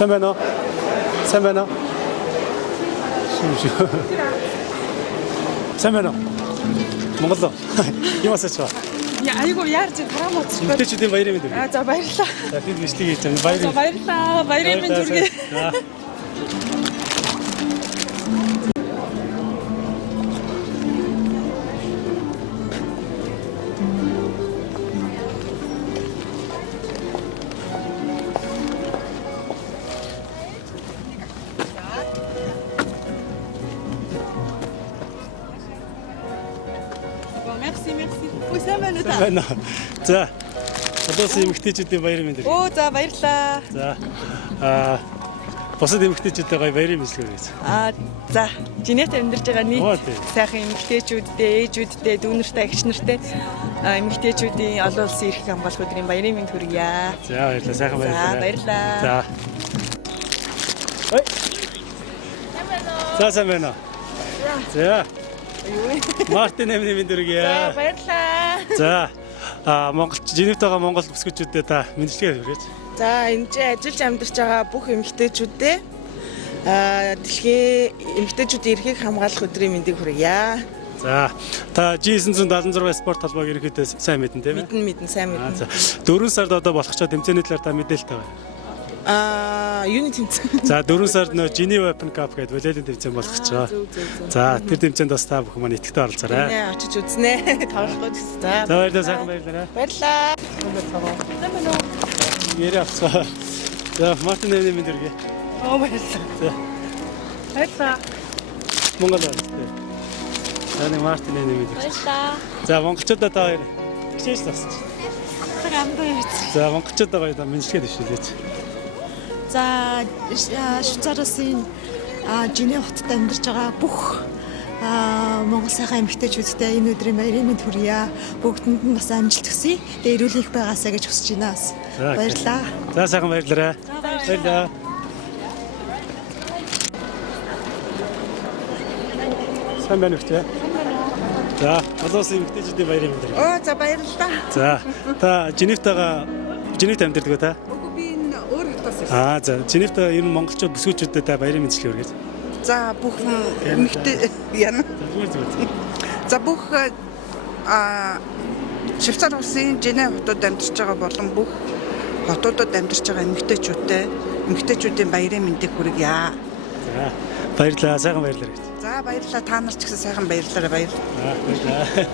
сайн байна уу? Сайн байна уу? сайн байна уу? Монгол юм асууж байгаа. Айгу яарч тарамаач. Эмэгтэйчүүдийн баярын мэнд хүргэе. За баярлалаа. За бид бичлэг хийж байгаа. Баярын. Баярлалаа. Баярын мэнд хүргэе. Merci. Сайн байна уу та? Байна. За. Одоос эмэгтэйчүүдийн баярын мэнд хүргэе. Оо за баярлалаа. За. Бусад эмэгтэйчүүдтэй баярын мэдлэг хүргэе. За Женевт амьдарч байгаа нийт Оо, тийм. сайхан эмэгтэйчүүдтэй, ээжүүдтэй, дүүнэртэй, эгч нартай эмэгтэйчүүдийн олон улсын эрх хамгаалах өдрийн баярын мэнд хүргье. За баярлалаа. Сайхан За баярлалаа. баярлалаа. За. Ой. За сайн байна уу? За. Мартин эмний мэнд хүргэе. За баярлалаа. За. Монгол Женевт байгаа монгол бүсгүүчүүдэд та мэдлэгээ хүргэж. За энэ чинь ажиллаж амьдарч байгаа бүх эмэгтэйчүүдээ дэлхийн эмэгтэйчүүдийн эрхийг хамгаалах өдрийн мэндийг хүргье. За. Та G976 спорт холбоог ерөнхийдөө сайн мэднэ тийм ээ? Мэдэн сайн мэдэн. За. 4 сард одоо болох ч тэмцээний талаар та мэдээлэлтэй байна. Юуны тэмцээн? За 4 сард нөө Geneva Open Cup гэдэг волейболын тэмцээн болох ч байгаа. За тэр тэмцээнд бас та бүхэн маань идэвхтэй оролцоорой. Нэ очиж үзнэ. Тоглох гэж. За баярлалаа, сайхан баярлалаа. Баярлалаа. Ярэ авцгаа. За Мартин эмний мэнд хүргэе. Оо баярлалаа. За. Баярлалаа. Монгол байна. За нэг Мартин эмний мэнд хүргэе. Баярлалаа. За монголчуудаа та баяр. Хичээж тасч. Цаг амдаа явц. За монголчуудаа баяр мэдлэгээ дэвшүүлээч. За Швейцар улсын Женев хотод амьдарч байгаа бүх Монгол сайхан эмэгтэйчүүдтэй энэ өдрийн баярын мэнд хүргье. Бүгдэнд нь бас амжилт хүсье. Тэгээ эрүүл их байгаасаа гэж хүсэж байна. Баярлалаа. За сайхан баярлалаа. Баярлалаа. Сайн байна уу те? За, олон улсын эмэгтэйчүүдийн баярын мэнд хүргэе. Оо за баярлалаа. За, та Женевт амьдардаг уу та? Үгүй би энэ өөр хотоос. За, Женевт ер нь монголчууд бүсгүүчүүдэд та баярын мэдлэг хүргэж. За бүх эмэгтэй яна. Зүгээр. За бүх Швейцар улсын Женев хотод амьдарч байгаа болон бүх хотуудад амьдарч байгаа эмэгтэйчүүдийн баярын мэндийг хүргье. За, баярлалаа. Сайхан баярлалаа. За баярлалаа. Та нар ч гэсэн сайхан баярлалаа. Баярлалаа.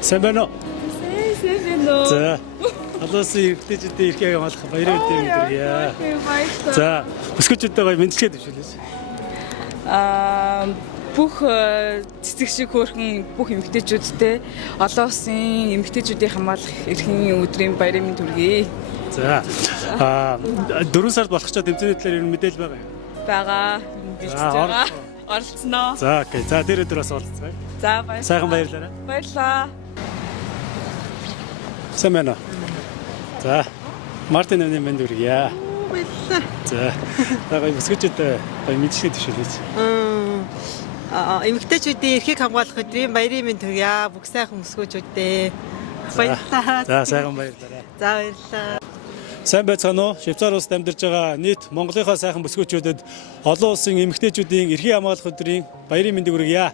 Сайн байна уу? Сайн байна. За. Олон улсын эмэгтэйчүүдийн эрхийг хамгаалах баярын өдрийн мэнд хүргье. За, бүсгүүчүүдэд мэдлэгээ дэвшүүлээч. Бүх цэцэг шиг хөөрхөн бүх эмэгтэйчүүдтэй олон улсын эмэгтэйчүүдийн хамгаалах эрхийн өдрийн баярын мэнд хүргэе. За. 4 сард болох ч тэмцээний талаар ер нь мэдээлэл байгаа юу? Бага бэлтэж байгаа. Оролцсноо. За окей. За тэр өдөр бас оролцгоё. За баярлалаа. Сайхан баярлалаа. Баярлалаа. Сайн байна уу? За. Мартин эмний мэнд хүргье. Баярлалаа. За. Tagay бүсгүүчүүд гоё мэдлэгээ дэвшүүлээч. Эмэгтэйчүүдийн эрхийг хамгаалах өдрийн баярын мэнд хүргье. Бүх сайхан бүсгүүчүүдтэй. Баярлалаа. За сайхан баярлалаа. За баярлалаа. Сайн байцгаана уу? Швейцар улсад амьдарч байгаа нийт Монголынхаа сайхан бүсгүүчүүдэд олон улсын эмэгтэйчүүдийн эрхийн хамгаалах өдрийн баярын мэндийг хүргье.